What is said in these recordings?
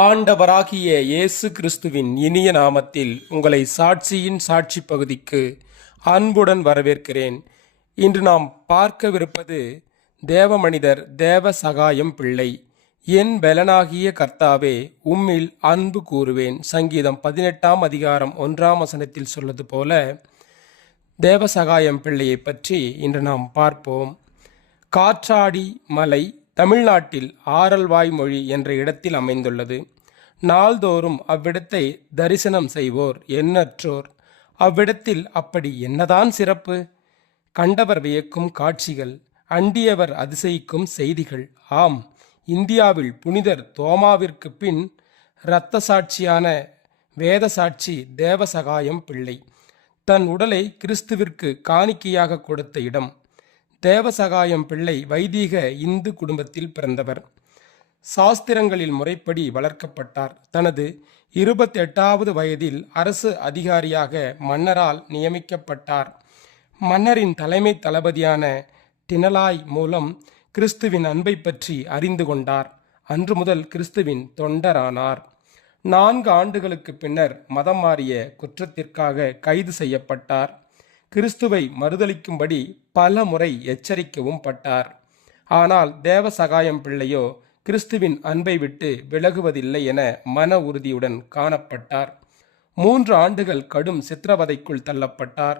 ஆண்டவராகிய இயேசு கிறிஸ்துவின் இனிய நாமத்தில் உங்களை சாட்சியின் சாட்சி பகுதிக்கு அன்புடன் வரவேற்கிறேன். இன்று நாம் பார்க்கவிருப்பது தேவமனிதர் தேவ சகாயம் பிள்ளை. என் பலனாகிய கர்த்தாவே உம்மில் அன்பு கூறுவேன். சங்கீதம் 18ஆம் அதிகாரம் 1ஆம் வசனத்தில் சொல்வது போல தேவசகாயம் பிள்ளையை பற்றி இன்று நாம் பார்ப்போம். காற்றாடி மலை தமிழ்நாட்டில் ஆரல்வாய் மொழி என்ற இடத்தில் அமைந்துள்ளது. நாள்தோறும் அவ்விடத்தை தரிசனம் செய்வோர் எண்ணற்றோர். அவ்விடத்தில் அப்படி என்னதான் சிறப்பு? கண்டவர் வியக்கும் காட்சிகள், அண்டியவர் அதிசயிக்கும் செய்திகள். ஆம், இந்தியாவில் புனிதர் தோமாவிற்கு பின் இரத்த சாட்சியான வேத சாட்சி தேவசகாயம் பிள்ளை தன் உடலை கிறிஸ்துவிற்கு காணிக்கையாக கொடுத்த இடம். தேவசகாயம் பிள்ளை வைதீக இந்து குடும்பத்தில் பிறந்தவர். சாஸ்திரங்களில் முறைப்படி வளர்க்கப்பட்டார். தனது 28வது வயதில் அரசு அதிகாரியாக மன்னரால் நியமிக்கப்பட்டார். மன்னரின் தலைமை தளபதியான டினலாய் மூலம் கிறிஸ்துவின் அன்பை பற்றி அறிந்து கொண்டார். அன்று முதல் கிறிஸ்துவின் தொண்டரானார். 4 ஆண்டுகளுக்கு பின்னர் மதம் மாறிய குற்றத்திற்காக கைது செய்யப்பட்டார். கிறிஸ்துவை மறுதலிக்கும்படி பல முறை எச்சரிக்கவும் பட்டார். ஆனால் தேவசகாயம் பிள்ளையோ கிறிஸ்துவின் அன்பை விட்டு விலகுவதில்லை என மன உறுதியுடன் காணப்பட்டார். 3 ஆண்டுகள் கடும் சித்திரவதைக்குள் தள்ளப்பட்டார்.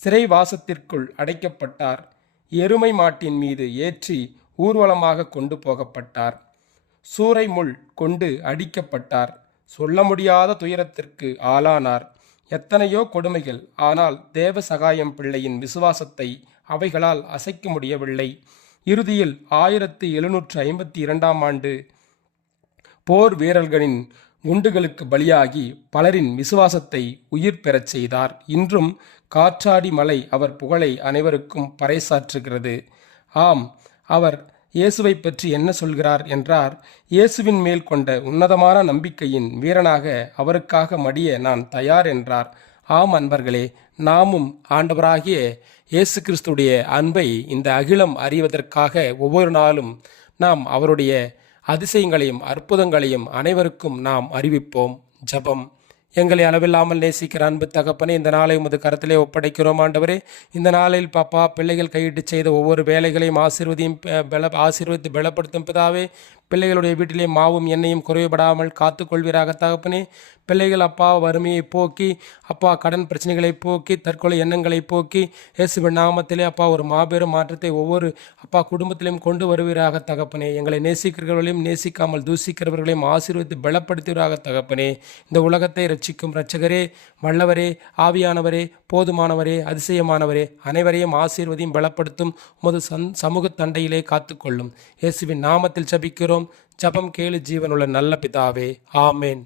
சிறைவாசத்திற்குள் அடைக்கப்பட்டார். எருமை மாட்டின் மீது ஏற்றி ஊர்வலமாக கொண்டு போகப்பட்டார். சூறை முள் கொண்டு அடிக்கப்பட்டார். சொல்ல முடியாத துயரத்திற்கு ஆளானார். எத்தனையோ கொடுமைகள். ஆனால் தேவசகாயம் பிள்ளையின் விசுவாசத்தை அவைகளால் அசைக்க முடியவில்லை. இறுதியில் 1752ஆம் ஆண்டு போர் வீரர்களின் குண்டுகளுக்கு பலியாகி பலரின் விசுவாசத்தை உயிர் பெறச் செய்தார். இன்றும் காற்றாடி மலை அவர் புகழை அனைவருக்கும் பறைசாற்றுகிறது. ஆம், அவர் இயேசுவை பற்றி என்ன சொல்கிறார் என்றார். இயேசுவின் மேல் கொண்ட உன்னதமான நம்பிக்கையின் வீரனாக அவருக்காக மடிய நான் தயார் என்றார். ஆம் அன்பர்களே, நாமும் ஆண்டவராகிய இயேசு கிறிஸ்துடைய அன்பை இந்த அகிலம் அறிவதற்காக ஒவ்வொரு நாளும் நாம் அவருடைய அதிசயங்களையும் அற்புதங்களையும் அனைவருக்கும் நாம் அறிவிப்போம். ஜெபம். எங்களை அளவில்லாமல் நேசிக்கிற அன்பு தகப்பனே, இந்த நாளை உமது கரத்திலே ஒப்படைக்கிறோம் ஆண்டவரே. இந்த நாளில் பாப்பா பிள்ளைகள் கையிட்டு செய்த ஒவ்வொரு வேலைகளையும் ஆசீர்வதித்து பலப்படுத்தும் பிதாவே. பிள்ளைகளுடைய வீட்டிலே மாவும் எண்ணெயும் குறைவுபடாமல் காத்துக்கொள்வீராக தகப்பனே. பிள்ளைகள் அப்பா வறுமையை போக்கி, அப்பா கடன் பிரச்சனைகளை போக்கி, தற்கொலை எண்ணங்களை போக்கி, இயேசுவின் நாமத்திலே அப்பா ஒரு மாபெரும் மாற்றத்தை ஒவ்வொரு அப்பா குடும்பத்திலையும் கொண்டு வருவீராக தகப்பனே. எங்களை நேசிக்கிறவர்களையும் நேசிக்காமல் தூசிக்கிறவர்களையும் ஆசீர்வதித்து பலப்படுத்துவீராக தகப்பனே. இந்த உலகத்தை ரட்சிக்கும் இரட்சகரே, வல்லவரே, ஆவியானவரே, போதுமானவரே, அதிசயமானவரே, அனைவரையும் ஆசீர்வதியும் பலப்படுத்தும் உமது சமூக தண்டையிலே காத்துக்கொள்ளும். இயேசுவின் நாமத்தில் ஜபிக்கிறோம். ஜபம் கேளு ஜீவனுள்ள நல்ல பிதாவே. ஆமேன்.